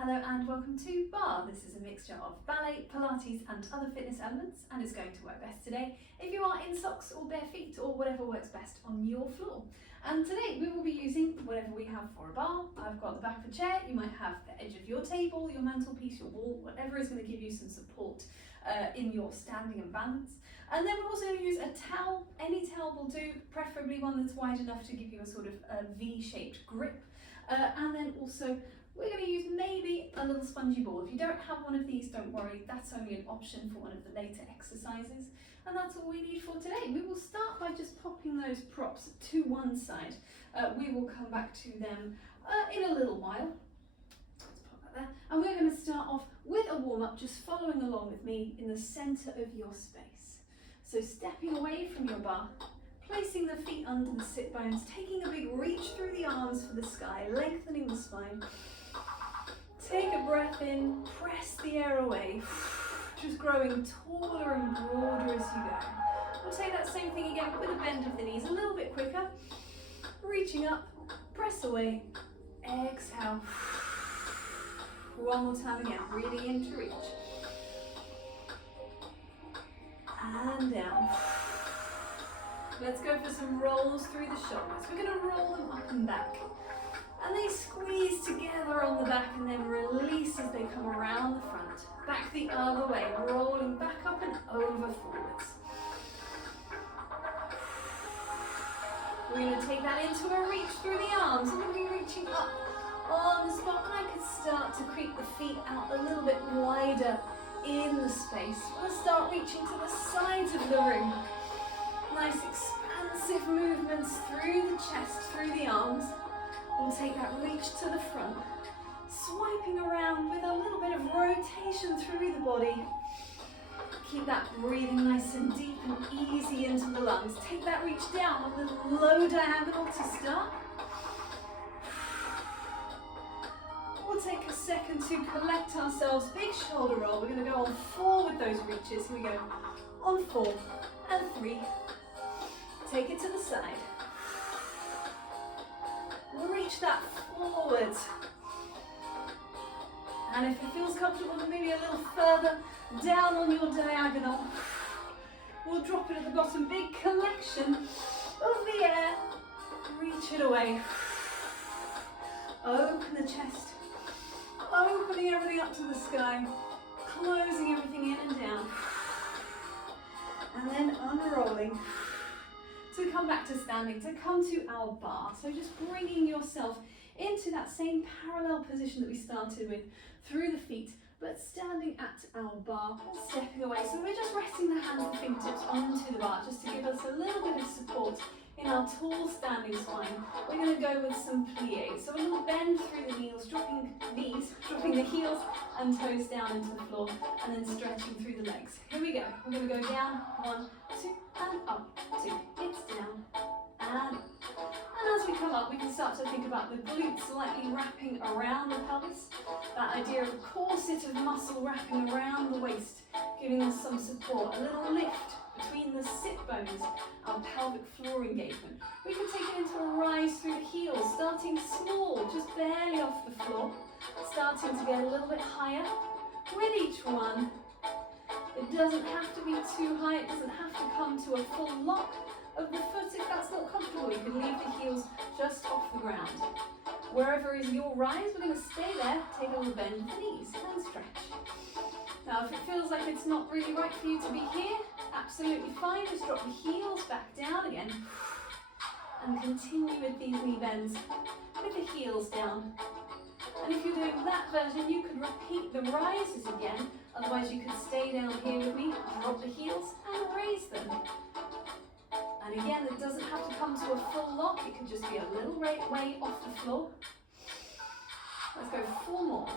Hello and welcome to Barre. This is a mixture of ballet, Pilates and other fitness elements, and it's going to work best today if you are in socks or bare feet or whatever works best on your floor. And today we will be using whatever we have for a bar. I've got the back of a chair, you might have the edge of your table, your mantelpiece, your wall, whatever is going to give you some support in your standing and balance. And then we're also going to use a towel. Any towel will do, preferably one that's wide enough to give you a sort of V-shaped grip. And then also we're going to use maybe a little spongy ball. If you don't have one of these, don't worry, that's only an option for one of the later exercises. And that's all we need for today. We will start by just popping those props to one side. We will come back to them in a little while. Let's pop that there. And we're going to start off with a warm-up, just following along with me in the centre of your space. So stepping away from your bar, placing the feet under the sit bones, taking a big reach through the arms for the sky, lengthening the spine. Take a breath in, press the air away, just growing taller and broader as you go. We'll take that same thing again, but with a bend of the knees, a little bit quicker. Reaching up, press away, exhale. One more time again, breathing in to reach. And down. Let's go for some rolls through the shoulders. We're going to roll them up and back. And they squeeze together on the back and then release as they come around the front. Back the other way, rolling back up and over forwards. We're going to take that into a reach through the arms. I'm going to be reaching up on the spot, and I could start to creep the feet out a little bit wider in the space. We'll start reaching to the sides of the room. Nice expansive movements through the chest, through the arms. We'll take that reach to the front, swiping around with a little bit of rotation through the body. Keep that breathing nice and deep and easy into the lungs. Take that reach down, a little low diagonal to start. We'll take a second to collect ourselves, big shoulder roll. We're going to go on 4 with those reaches. Here we go, on 4 and 3. Take it to the side. Reach that forwards. And if it feels comfortable, maybe a little further down on your diagonal. We'll drop it at the bottom. Big collection of the air. Reach it away. Open the chest. Opening everything up to the sky. Closing everything in and down. And then unrolling. To come back to standing, to come to our bar. So just bringing yourself into that same parallel position that we started with through the feet, but standing at our bar, stepping away. So we're just resting the hands and fingertips onto the bar just to give us a little bit of support in our tall standing spine. We're going to go with some pliés. So a little bend through the knees, dropping the heels and toes down into the floor, and then stretching through the legs. Here we go. We're going to go down, 1, 2, and up, 2. It's down, and up. And as we come up, we can start to think about the glutes slightly wrapping around the pelvis. That idea of a corset of muscle wrapping around the waist, giving us some support, a little lift between the sit bones, our pelvic floor engagement. We can take it into a rise through the heels, starting small, just barely off the floor, starting to get a little bit higher with each one. It doesn't have to be too high, it doesn't have to come to a full lock of the foot. If that's not comfortable, you can leave the heels just off the ground. Wherever is your rise, we're going to stay there, take a little bend of the knees and stretch. Now if it feels like it's not really right for you to be here, absolutely fine, just drop the heels back down again and continue with these knee bends with the heels down. And if you're doing that version, you could repeat the rises again, otherwise you could stay down here with me, drop the heels and raise them. And again, it doesn't have to come to a full lock, it could just be a little way off the floor. Let's go 4 more.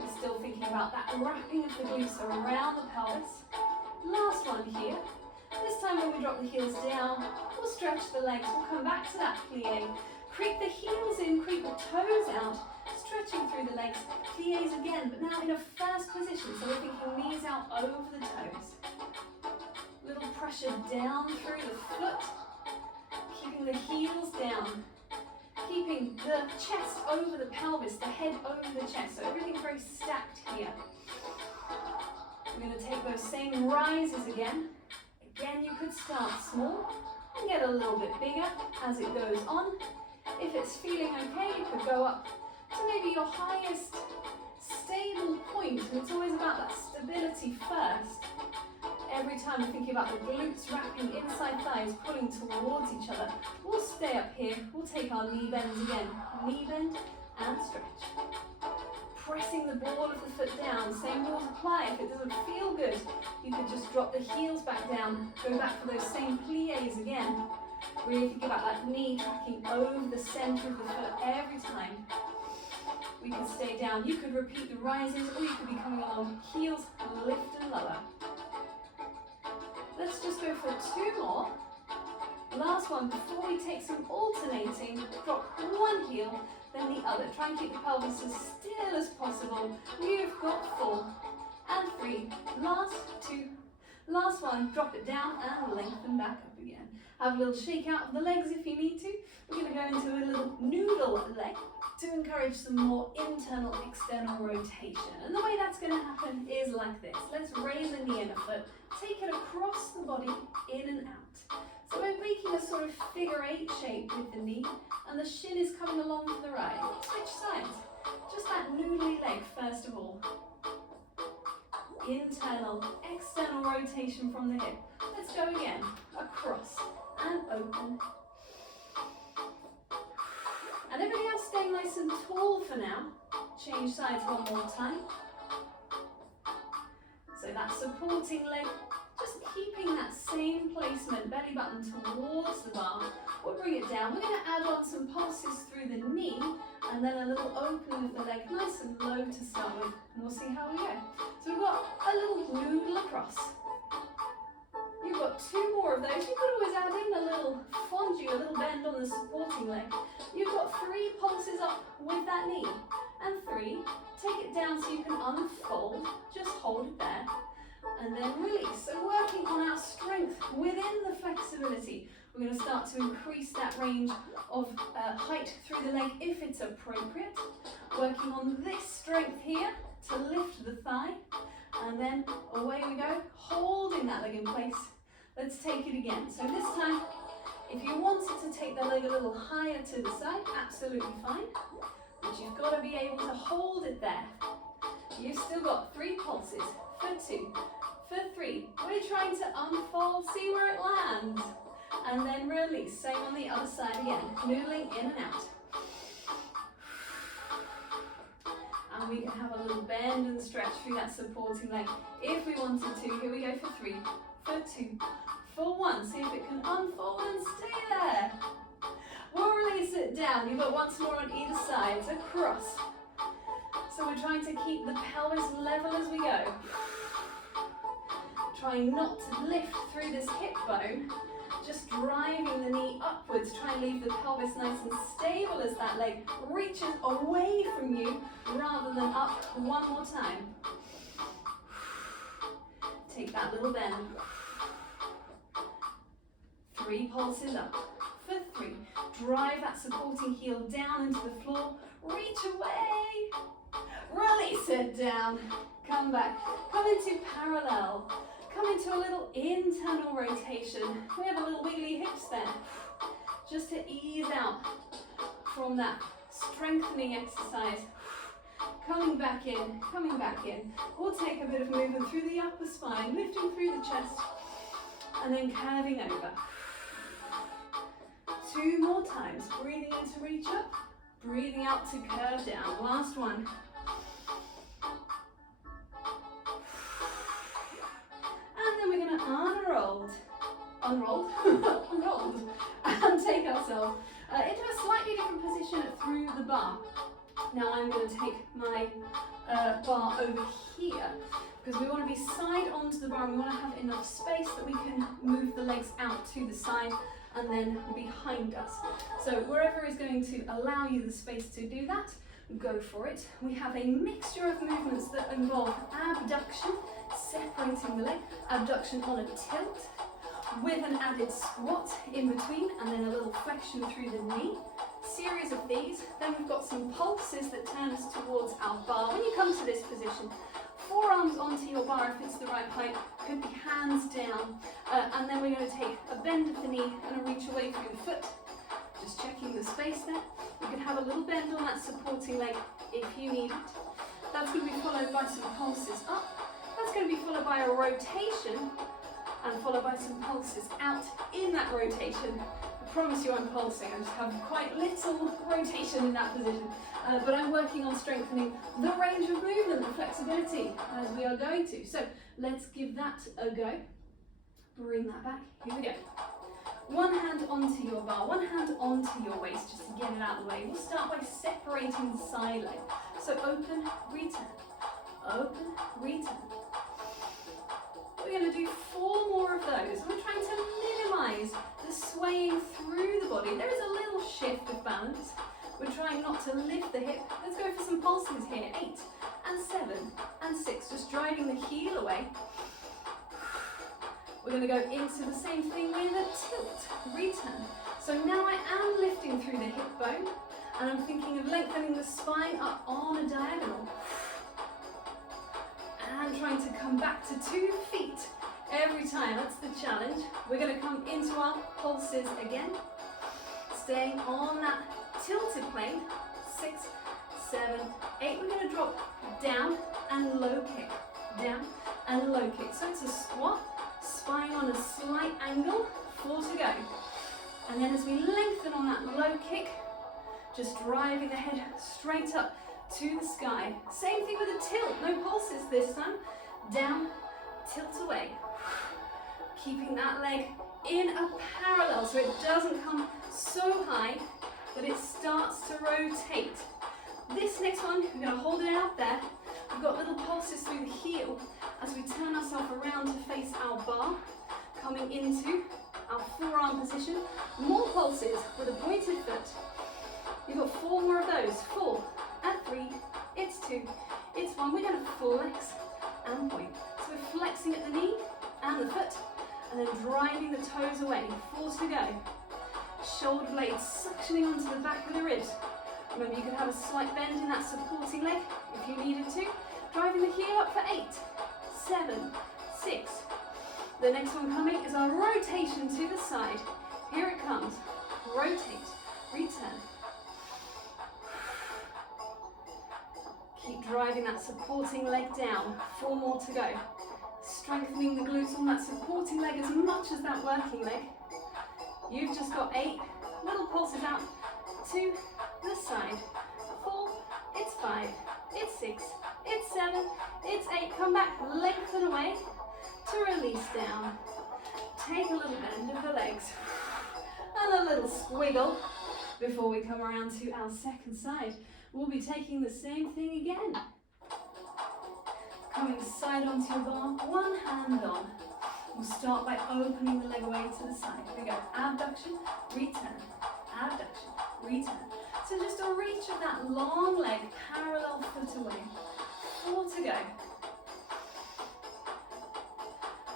We're still thinking about that wrapping of the glutes around the pelvis. Last one here. This time when we drop the heels down, we'll stretch the legs. We'll come back to that plié. Creep the heels in, creep the toes out, stretching through the legs. Pliés again, but now in a first position. So we're thinking knees out over the toes. Little pressure down through the foot, keeping the heels down, keeping having the chest over the pelvis, the head over the chest, so everything's very stacked here. We're going to take those same rises again. Again, you could start small and get a little bit bigger as it goes on. If it's feeling okay, you could go up to maybe your highest stable point, and it's always about that stability first. Every time we're thinking about the glutes wrapping inside thighs, pulling towards each other, we'll stay up here, we'll take our knee bends again, knee bend and stretch. Pressing the ball of the foot down, same rules apply. If it doesn't feel good, you could just drop the heels back down, go back for those same pliés again. Really think about that knee tracking over the center of the foot every time. We can stay down. You could repeat the rises, or you could be coming along, heels, lift and lower. Let's just go for 2 more. Last one before we take some alternating. Drop one heel, then the other. Try and keep the pelvis as still as possible. You've got 4 and 3. Last 2. Last one, drop it down and lengthen back up again. Have a little shake out of the legs if you need to. We're going to go into a little noodle leg to encourage some more internal, external rotation. And the way that's going to happen is like this. Let's raise the knee and a foot, take it across the body, in and out. So we're making a sort of figure 8 shape with the knee, and the shin is coming along to the right. Switch sides. Just that noodly leg first of all. Internal, external rotation from the hip. Let's go again. Across and open. And everything else staying nice and tall for now. Change sides one more time. So that supporting leg, just keeping that same placement, belly button towards the bar. We'll bring it down. We're going to add on some pulses through the knee, and then a little opening of the leg, nice and low to start with, and we'll see how we go. So we've got a little noodle across. You've got 2 more of those. You could always add in a little fondue, a little bend on the supporting leg. You've got 3 pulses up with that knee, and 3. Take it down so you can unfold, just hold it there, and then release. So working on our strength within the flexibility. We're going to start to increase that range of height through the leg if it's appropriate. Working on this strength here to lift the thigh, and then away we go, holding that leg in place. Let's take it again. So this time, if you wanted to take the leg a little higher to the side, absolutely fine. But you've got to be able to hold it there. You've still got 3 pulses for 2, for 3. We're trying to unfold, see where it lands. And then release. Same on the other side again. Noodling in and out. And we can have a little bend and stretch through that supporting leg if we wanted to. Here we go for 3, for 2, for 1. See if it can unfold and stay there. We'll release it down. You've got once more on either side. Across. So we're trying to keep the pelvis level as we go. Trying not to lift through this hip bone. Just driving the knee upwards. Try and leave the pelvis nice and stable as that leg reaches away from you rather than up. One more time. Take that little bend. 3 pulses up. For 3. Drive that supporting heel down into the floor. Reach away. Release it down. Come back. Come into parallel. Come into a little internal rotation. We have a little wiggly hips there. Just to ease out from that strengthening exercise. Coming back in, coming back in. We'll take a bit of movement through the upper spine, lifting through the chest, and then curving over. 2 more times. Breathing in to reach up, breathing out to curve down. Last one. We're going to unrolled, and take ourselves into a slightly different position through the bar. Now I'm going to take my bar over here because we want to be side onto the bar and we want to have enough space that we can move the legs out to the side and then behind us. So wherever is going to allow you the space to do that, go for it. We have a mixture of movements that involve abduction, separating the leg, abduction on a tilt, with an added squat in between, and then a little flexion through the knee. series of these. Then we've got some pulses that turn us towards our bar. When you come to this position, forearms onto your bar if it's the right height, could be hands down, and then we're going to take a bend of the knee and a reach away through the foot. Just checking the space there. You can have a little bend on that supporting leg if you need it. That's going to be followed by some pulses up. That's going to be followed by a rotation and followed by some pulses out in that rotation. I promise you I'm pulsing. I just have quite little rotation in that position. But I'm working on strengthening the range of movement, the flexibility, as we are going to. So let's give that a go. Bring that back. Here we go. One hand onto your bar, one hand onto your waist, just to get it out of the way. We'll start by separating the side leg. So open, return, open, return. We're going to do 4 more of those. We're trying to minimize the swaying through the body. There is a little shift of balance. We're trying not to lift the hip. Let's go for some pulses here. 8 and 7 and 6, just driving the heel away. We're going to go into the same thing with a tilt, return. So now I am lifting through the hip bone, and I'm thinking of lengthening the spine up on a diagonal. And trying to come back to 2 feet every time. That's the challenge. We're going to come into our pulses again, staying on that tilted plane. 6, 7, 8. We're going to drop down and low kick, down and low kick. So it's a squat, spine on a slight angle, 4 to go. And then as we lengthen on that low kick, just driving the head straight up to the sky. Same thing with a tilt, no pulses this time. Down, tilt away. Keeping that leg in a parallel so it doesn't come so high that it starts to rotate. This next one, we're going to hold it out there. We've got little pulses through the heel as we turn ourselves around to face our bar, coming into our forearm position. More pulses with a pointed foot. You've got 4 more of those. 4 and 3, it's 2, it's 1. We're going to flex and point. So we're flexing at the knee and the foot, and then driving the toes away. 4 to go. Shoulder blades suctioning onto the back of the ribs. Remember, you could have a slight bend in that supporting leg if you needed to. Driving the heel up for 8, 7, 6. The next one coming is our rotation to the side. Here it comes. Rotate, return. Keep driving that supporting leg down. 4 more to go. Strengthening the glutes on that supporting leg as much as that working leg. You've just got 8 little pulses out to the side. 4, it's 5, it's 6, it's 7, it's 8. Come back, lengthen away to release down. Take a little bend of the legs and a little squiggle before we come around to our second side. We'll be taking the same thing again. Coming side onto your bar, one hand on. We'll start by opening the leg away to the side. Here we go. Abduction, return. Abduction, return. So just a reach of that long leg, parallel foot away. 4 to go.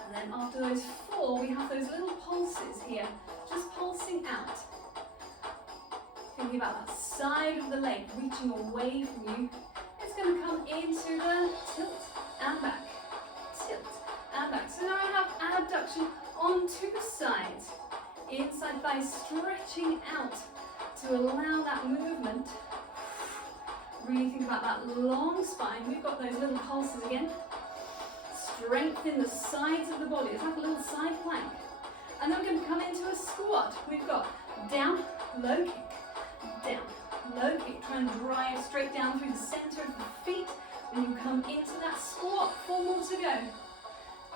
And then after those 4, we have those little pulses here, just pulsing out. Thinking about that side of the leg, reaching away from you. It's going to come into the tilt and back. Tilt and back. So now I have abduction onto the sides. Inside thigh stretching out to allow that movement. Really think about that long spine. We've got those little pulses again. Strengthen the sides of the body. It's like a little side plank. And then we're going to come into a squat. We've got down, low kick. Down, low kick. Try and drive straight down through the center of the feet. When you come into that squat, 4 more to go.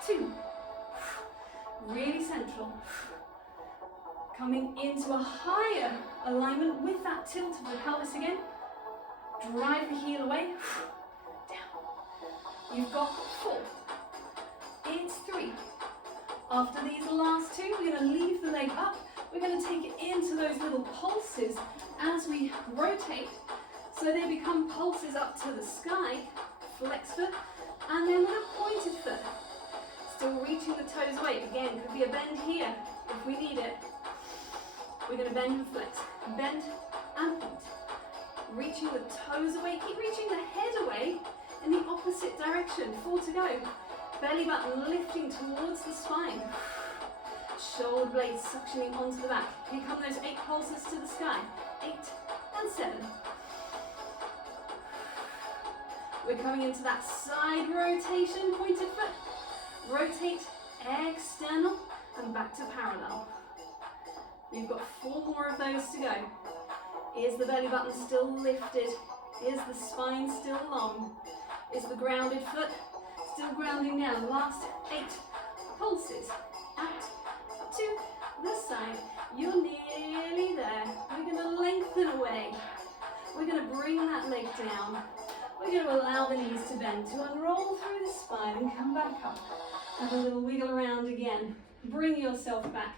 2. Really central. Coming into a higher alignment with that tilt of the pelvis again. Drive the heel away. Down. You've got 4. It's 3. After these last 2, we're going to leave the leg up. We're going to take it into those little pulses as we rotate. So they become pulses up to the sky. Flex foot. And then with a pointed foot. Still reaching the toes away. Again, could be a bend here if we need it. We're going to bend and flex. Bend and point. reaching the toes away, keep reaching the head away in the opposite direction. 4 to go. Belly button lifting towards the spine. Shoulder blades suctioning onto the back. Here come those 8 pulses to the sky. 8 and 7. We're coming into that side rotation, pointed foot. Rotate, external, and back to parallel. We've got 4 more of those to go. Is the belly button still lifted? Is the spine still long? Is the grounded foot still grounding down? Last 8 pulses. Out to the side. You're nearly there. We're going to lengthen away. We're going to bring that leg down. We're going to allow the knees to bend, to unroll through the spine and come back up. Have a little wiggle around again. Bring yourself back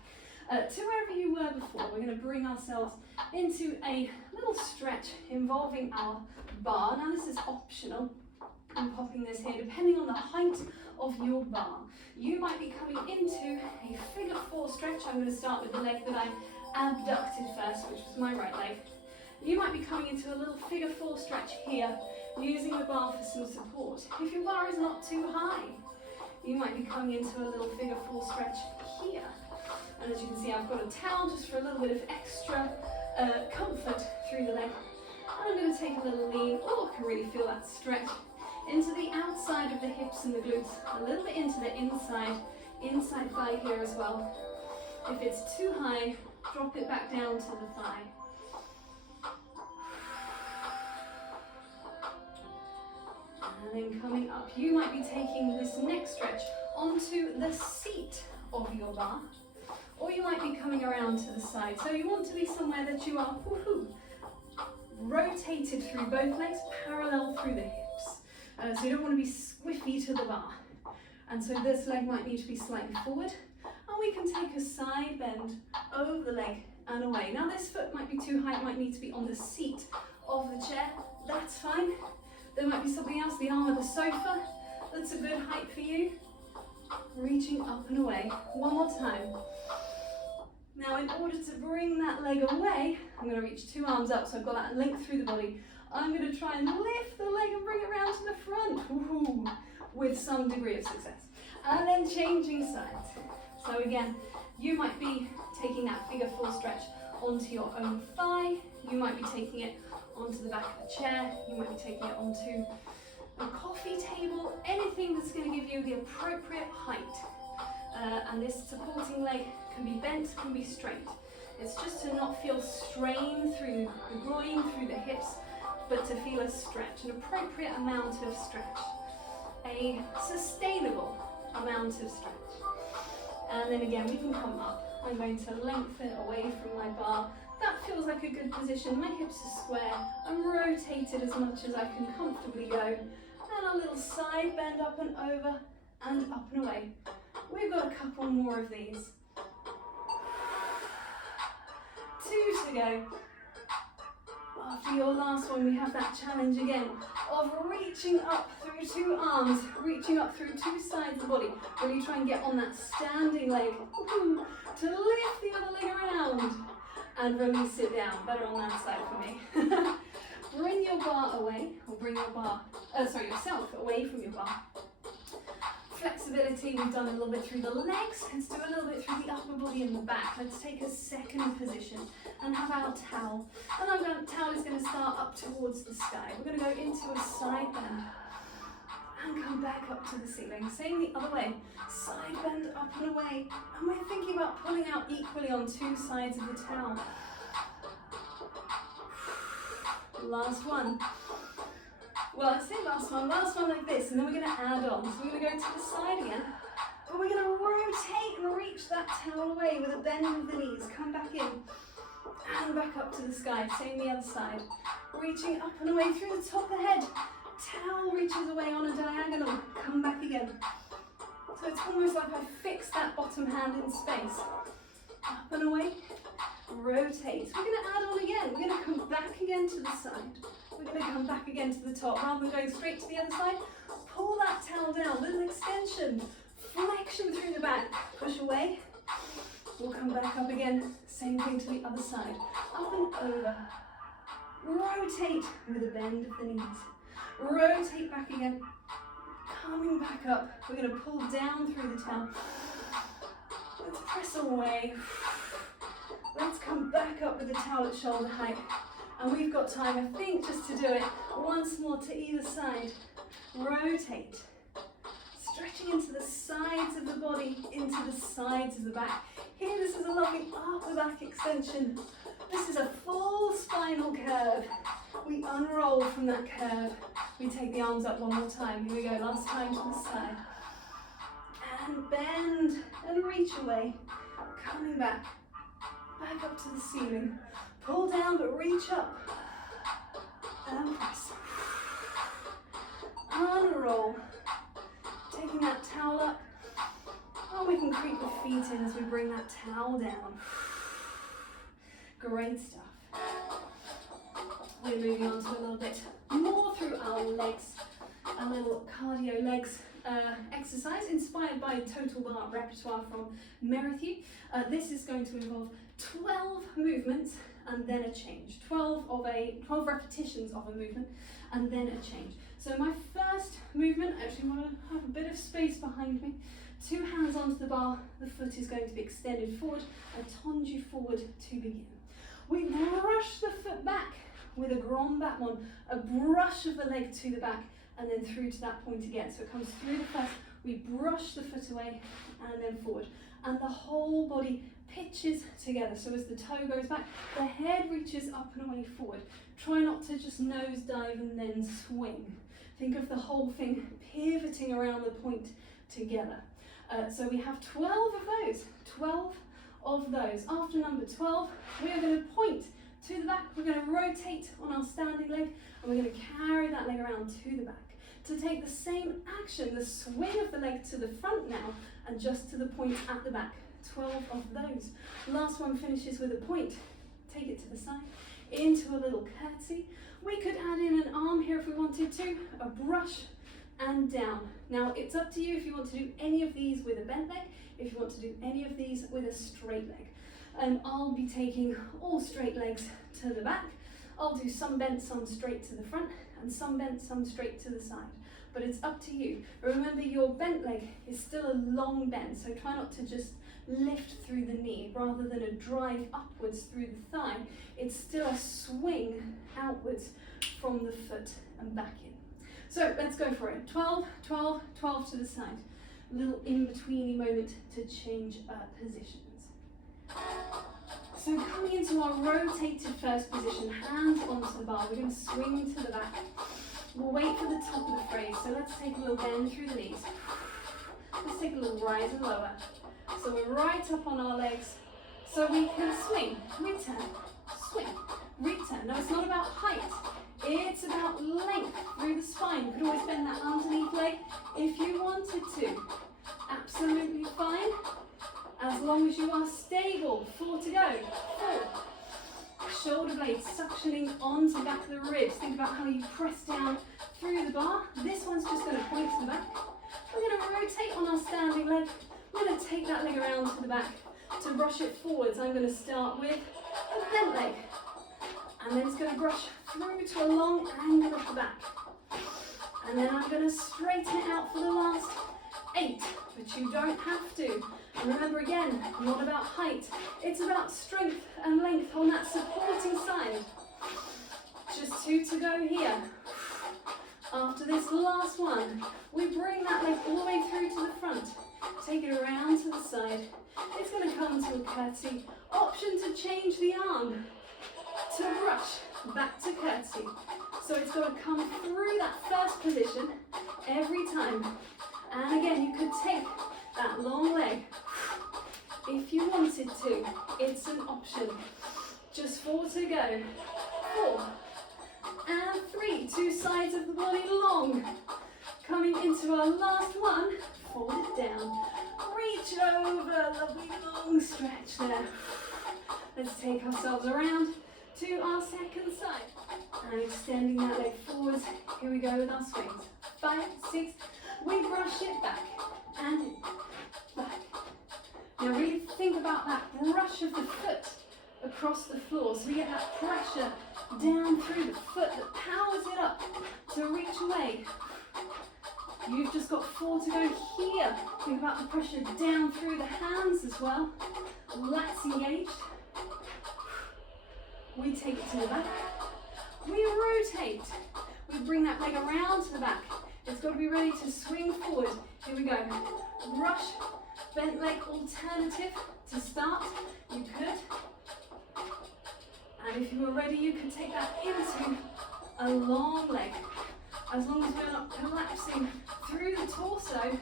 to wherever you were before. We're going to bring ourselves into a little stretch involving our bar. Now this is optional. I'm popping this here depending on the height of your bar. You might be coming into a figure 4 stretch. I'm going to start with the leg that I abducted first, which was my right leg. You might be coming into a little figure 4 stretch here, using the bar for some support. If your bar is not too high, you might be coming into a little figure 4 stretch here. And as you can see, I've got a towel just for a little bit of extra comfort through the leg. And I'm going to take a little lean. Oh, I can really feel that stretch into the outside of the hips and the glutes, a little bit into the inside thigh here as well. If it's too high, drop it back down to the thigh. And then coming up, you might be taking this next stretch onto the seat of your bar, or you might be coming around to the side. So you want to be somewhere that you are rotated through both legs, parallel through the hips. So you don't want to be squiffy to the bar. And so this leg might need to be slightly forward, and we can take a side bend over the leg and away. Now this foot might be too high, it might need to be on the seat of the chair. That's fine. There might be something else, the arm of the sofa, that's a good height for you. Reaching up and away. One more time. Now in order to bring that leg away, I'm going to reach 2 arms up, so I've got that length through the body. I'm going to try and lift the leg and bring it around to the front, with some degree of success. And then changing sides. So again, you might be taking that figure 4 stretch onto your own thigh. You might be taking it onto the back of the chair. You might be taking it onto a coffee table. Anything that's going to give you the appropriate height. And this supporting leg can be bent, can be straight. It's just to not feel strain through the groin, through the hips, but to feel a stretch, an appropriate amount of stretch, a sustainable amount of stretch. And then again, we can come up. I'm going to lengthen away from my bar. That feels like a good position. My hips are square. I'm rotated as much as I can comfortably go. And a little side bend up and over and up and away. We've got a couple more of these. 2 to go. After your last one, we have that challenge again of reaching up through 2 arms, reaching up through 2 sides of the body. Really try and get on that standing leg to lift the other leg around and release it down. Better on that side for me. Bring your bar away, or bring your bar, yourself away from your bar. Flexibility, we've done a little bit through the legs. Let's do a little bit through the upper body and the back. Let's take a second position and have our towel. And our towel is going to start up towards the sky. We're going to go into a side bend and come back up to the ceiling. Same the other way. Side bend up and away. And we're thinking about pulling out equally on 2 sides of the towel. Last one. Well, I say last one like this, and then we're going to add on. So we're going to go to the side again, but we're going to rotate and reach that towel away with a bend of the knees. Come back in and back up to the sky. Same the other side. Reaching up and away through the top of the head. Towel reaches away on a diagonal. Come back again. So it's almost like I fixed that bottom hand in space. Up and away. Rotate. So we're going to add on again. We're going to come back again to the side. We're going to come back again to the top. Rather than going straight to the other side, pull that towel down. Little extension. Flexion through the back. Push away. We'll come back up again. Same thing to the other side. Up and over. rotate with a bend of the knees, rotate back again, coming back up. We're going to pull down through the towel. Let's press away. Let's come back up with the towel at shoulder height. And we've got time, I think, just to do it once more to either side. Rotate. Stretching into the sides of the body, into the sides of the back. Here, this is a lovely upper back extension. This is a full spinal curve. We unroll from that curve. We take the arms up one more time. Here we go, last time to the side. And bend and reach away. Coming back. Back up to the ceiling. Pull down but reach up. And press. Unroll. Taking that towel up. Oh, we can creep the feet in as we bring that towel down. Great stuff. We're moving on to a little bit more through our legs. A little cardio legs exercise inspired by Total Barre repertoire from Merrithew. This is going to involve 12 movements and then a change. 12 repetitions of a movement and then a change. So my first movement, I actually want to have a bit of space behind me. 2 hands onto the bar, the foot is going to be extended forward, a tanju forward to begin. We brush the foot back with a grand battement, a brush of the leg to the back and then through to that point again. So it comes through the first, we brush the foot away and then forward. And the whole body pitches together. So as the toe goes back, the head reaches up and away forward. Try not to just nose dive and then swing. Think of the whole thing pivoting around the point together. So we have 12 of those, 12 of those. After number 12, we are going to point to the back. We're going to rotate on our standing leg and we're going to carry that leg around to the back. To take the same action, the swing of the leg to the front now and just to the point at the back. 12 of those. Last one finishes with a point. Take it to the side, into a little curtsy. We could add in an arm here if we wanted to, a brush and down. Now it's up to you if you want to do any of these with a bent leg, if you want to do any of these with a straight leg. I'll be taking all straight legs to the back. I'll do some bent, some straight to the front, and some bent, some straight to the side. But it's up to you. Remember, your bent leg is still a long bend, so try not to just lift through the knee rather than a drive upwards through the thigh. It's still a swing outwards from the foot and back in. So let's go for it. 12, 12, 12 to the side. A little in-betweeny moment to change positions. So coming into our rotated first position, hands onto the bar. We're going to swing to the back. We'll wait for the top of the phrase. So let's take a little bend through the knees. Let's take a little rise and lower. So we're right up on our legs. So we can swing, return, swing, return. Now it's not about height. It's about length through the spine. You could always bend that underneath leg if you wanted to. Absolutely fine. As long as you are stable. 4 to go. 4. Shoulder blades suctioning onto the back of the ribs. Think about how you press down through the bar. This one's just going to point to the back. We're going to rotate on our standing leg. We're going to take that leg around to the back. To brush it forwards, I'm going to start with a bent leg. And then it's going to brush through to a long angle at the back. And then I'm going to straighten it out for the last 8, but you don't have to. And remember again, not about height. It's about strength and length on that supporting side. Just 2 to go here. After this last one, we bring that leg all the way through to the front. Take it around to the side. It's going to come to a curtsy. Option to change the arm. To brush, back to curtsy. So it's got to come through that first position every time. And again, you could take that long leg if you wanted to. It's an option. Just 4 to go. 4 and 3. 2 sides of the body long. Coming into our last one, fold it down. Reach over, lovely long stretch there. Let's take ourselves around to our second side. And extending that leg forwards. Here we go with our swings. 5, 6. We brush it back and in, back. Now really think about that brush of the foot across the floor. So we get that pressure down through the foot that powers it up to reach away. You've just got 4 to go here. Think about the pressure down through the hands as well. Lats engaged. We take it to the back. We rotate. We bring that leg around to the back. It's got to be ready to swing forward. Here we go. Rush, bent leg alternative to start. You could. And if you were ready, you could take that into a long leg. As long as we're not collapsing through the torso.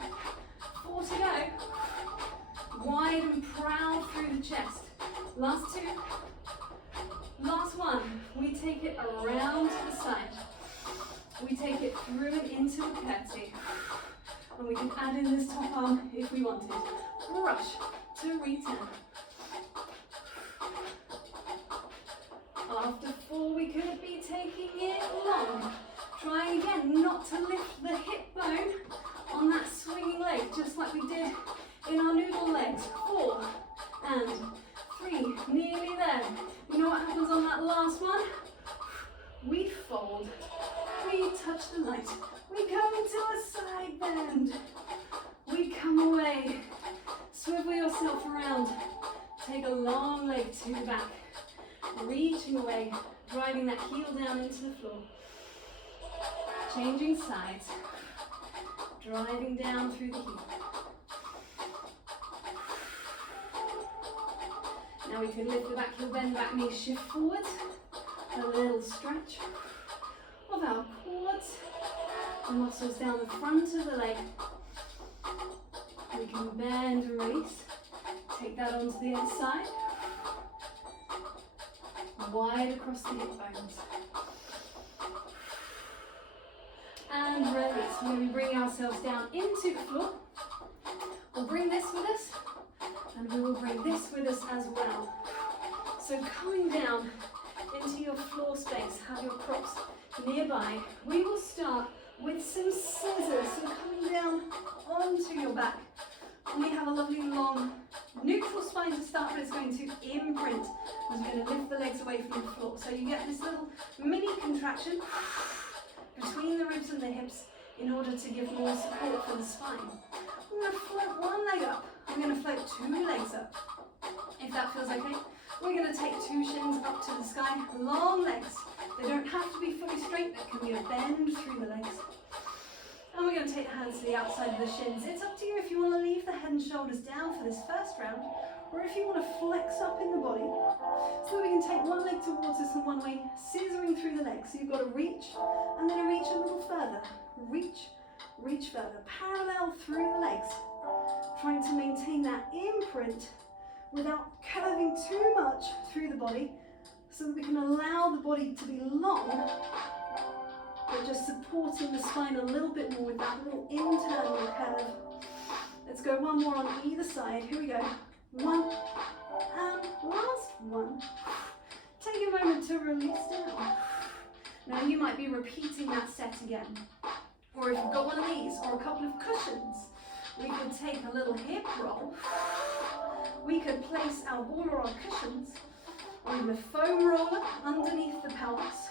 4 to go. Wide and proud through the chest. Last 2. Last 1. We take it around to the side. We take it through and into a curtsy. And we can add in this top arm if we wanted. Rush to return. After 4, we could be taking it long. Try again not to lift the hip bone on that swinging leg, just like we did in our noodle legs. 4 and 3, nearly there. You know what happens on that last one? We fold, we touch the light, we come into a side bend, we come away, swivel yourself around, take a long leg to the back, reaching away, driving that heel down into the floor, changing sides, driving down through the heel. Now we can lift the back heel, bend back knee, shift forward. A little stretch of our quads, the muscles down the front of the leg. We can bend and release. Take that onto the inside. Wide across the hip bones. And release. When we bring ourselves down into the floor, we'll bring this with us, and we will bring this with us as well. So coming down into your floor space, have your props nearby. We will start with some scissors, so coming down onto your back. And we have a lovely long neutral spine to start with. It's going to imprint as we're going to lift the legs away from the floor. So you get this little mini contraction between the ribs and the hips in order to give more support for the spine. I'm going to float one leg up. I'm going to float 2 legs up. If that feels okay. We're going to take 2 shins up to the sky, long legs. They don't have to be fully straight, there can be a bend through the legs. And we're going to take the hands to the outside of the shins. It's up to you if you want to leave the head and shoulders down for this first round, or if you want to flex up in the body, so that we can take one leg towards us and one way, scissoring through the legs. So you've got to reach, and then reach a little further. Reach, reach further, parallel through the legs. Trying to maintain that imprint without curving too much through the body, so that we can allow the body to be long, but just supporting the spine a little bit more with that little internal curve. Let's go one more on either side. Here we go. 1 and last 1. Take a moment to release down. Now you might be repeating that set again. Or if you've got one of these or a couple of cushions, we could take a little hip roll. We could place our ball or our cushions or even a foam roller underneath the pelvis.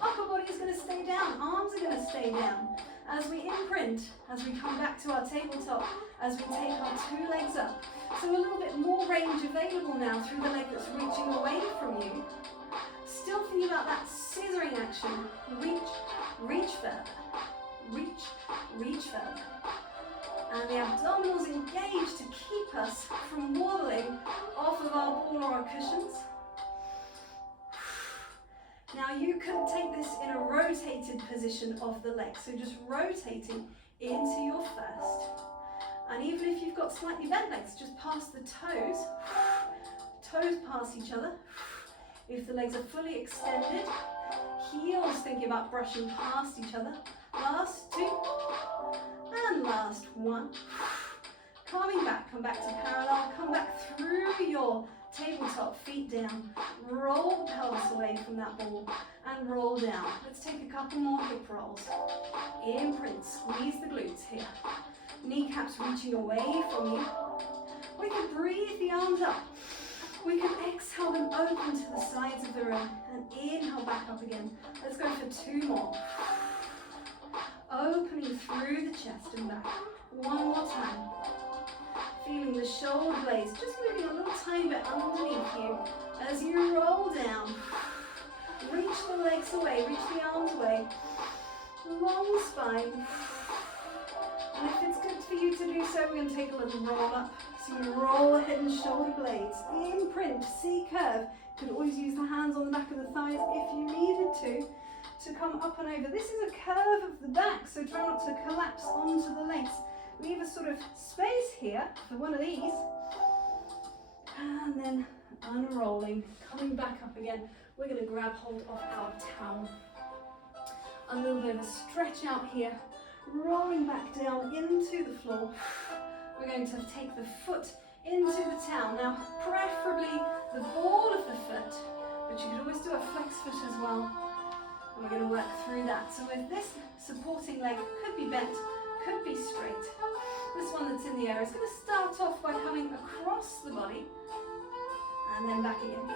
Upper body is going to stay down, arms are going to stay down. As we imprint, as we come back to our tabletop, as we take our 2 legs up. So a little bit more range available now through the leg that's reaching away from you. Still thinking about that scissoring action. Reach, reach further. Reach, reach further. And the abdominals engaged to keep us from wobbling off of our ball or our cushions. Now you can take this in a rotated position of the leg, so just rotating into your first. And even if you've got slightly bent legs, just pass the toes, toes pass each other. If the legs are fully extended, heels thinking about brushing past each other. Last 2, and last 1. Coming back, come back to parallel, come back through your tabletop, feet down, roll the pelvis away from that ball and roll down. Let's take a couple more hip rolls. Imprint, squeeze the glutes here. Kneecaps reaching away from you. We can breathe the arms up. We can exhale them open to the sides of the room and inhale back up again. Let's go for 2 more. Opening through the chest and back. 1 more time. Feeling the shoulder blades just moving a little tiny bit underneath you as you roll down. Reach the legs away, reach the arms away. Long spine. And if it's good for you to do so, we're going to take a little roll up. So you roll the head and shoulder blades. Imprint, C-curve. You can always use the hands on the back of the thighs if you needed to come up and over. This is a curve of the back, so try not to collapse onto the legs. Leave a sort of space here for one of these. And then unrolling, coming back up again. We're going to grab hold of our towel. A little bit of a stretch out here. Rolling back down into the floor. We're going to take the foot into the towel. Now, preferably the ball of the foot, but you could always do a flex foot as well. And we're going to work through that. So with this supporting leg, could be bent, could be straight. This one that's in the air is going to start off by coming across the body and then back again.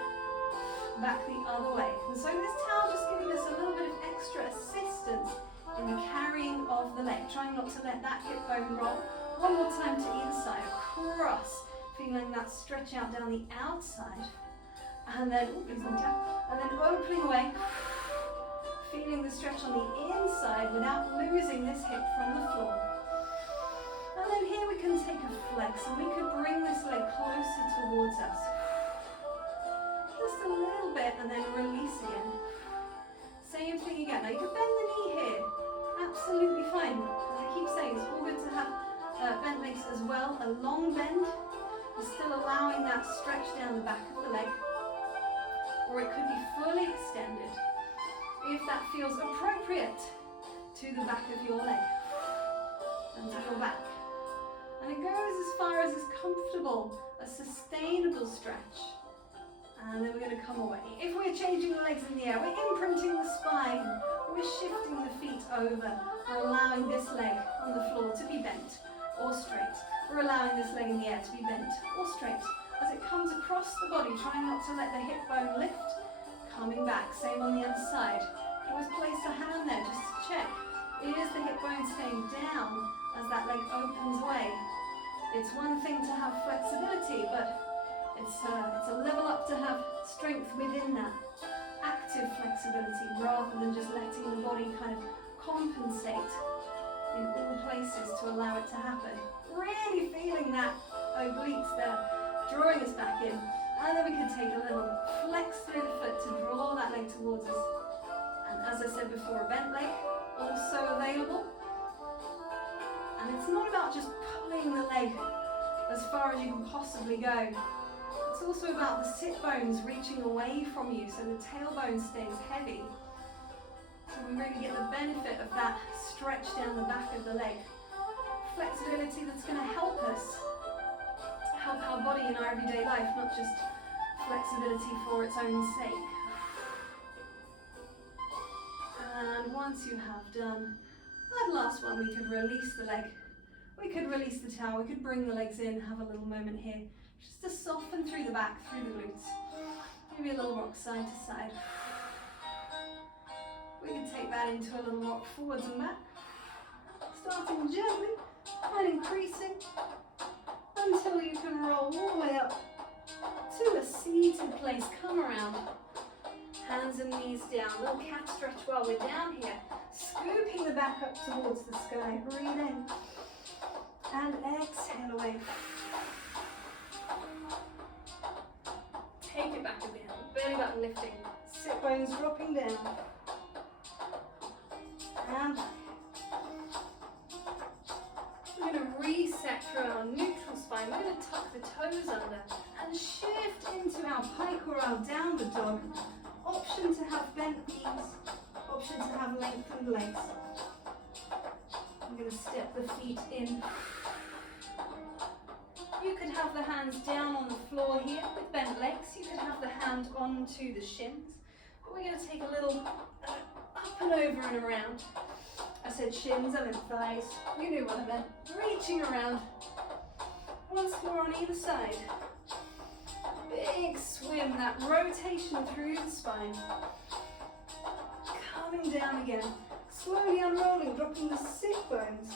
Back the other way. And so this towel just giving us a little bit of extra assistance in the carrying of the leg, trying not to let that hip bone roll. 1 more time to either side, across, feeling that stretch out down the outside, and then opening away, feeling the stretch on the inside without losing this hip from the floor. And then here we can take a flex, and we could bring this leg closer towards us. Just a little bit, and then release again. Same thing again. Now you can bend the knee here. Absolutely fine. As I keep saying, it's all good to have bent legs as well. A long bend is still allowing that stretch down the back of the leg, or it could be fully extended if that feels appropriate to the back of your leg and to your back. And it goes as far as is comfortable, a sustainable stretch. And then we're going to come away. If we're changing the legs in the air, we're imprinting the spine, we're shifting the feet over, we're allowing this leg on the floor to be bent or straight. We're allowing this leg in the air to be bent or straight. As it comes across the body, trying not to let the hip bone lift, coming back. Same on the other side. Always place a hand there just to check. Is the hip bone staying down as that leg opens away? It's one thing to have flexibility, but it's a level up to have strength within that. Active flexibility rather than just letting the body kind of compensate in all places to allow it to happen. Really feeling that obliques there, drawing us back in. And then we can take a little flex through the foot to draw that leg towards us. And as I said before, a bent leg also available. And it's not about just pulling the leg as far as you can possibly go. It's also about the sit bones reaching away from you so the tailbone stays heavy. So we really get the benefit of that stretch down the back of the leg. Flexibility that's going to help us help our body in our everyday life, not just flexibility for its own sake. And once you have done that last one, we could release the leg. We could release the towel, we could bring the legs in, have a little moment here, just to soften through the back, through the glutes. Maybe a little rock side to side. We can take that into a little rock forwards and back, starting gently and increasing until you can roll all the way up to a seated place. Come around, hands and knees down, little cat stretch while we're down here, scooping the back up towards the sky. Breathe in and exhale away. Take it back a bit, belly button lifting, sit bones dropping down. And back. We're going to reset through our neutral spine. We're going to tuck the toes under and shift into our pike or our downward dog. Option to have bent knees, option to have lengthened legs. I'm going to step the feet in. You could have the hands down on the floor here with bent legs. You could have the hand onto the shins. But we're going to take a little up and over and around. I said shins, I meant thighs. You knew what I meant. Reaching around. Once more on either side. Big swim, that rotation through the spine. Coming down again, slowly unrolling, dropping the sit bones.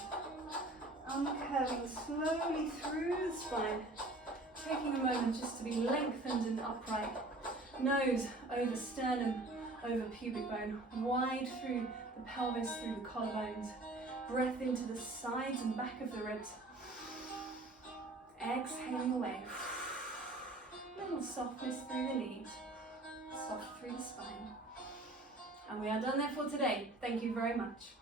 Uncurving slowly through the spine. Taking a moment just to be lengthened and upright. Nose over sternum, over pubic bone, wide through the pelvis, through the collarbones. Breath into the sides and back of the ribs. Exhaling away. Little softness through the knees, soft through the spine. And we are done there for today. Thank you very much.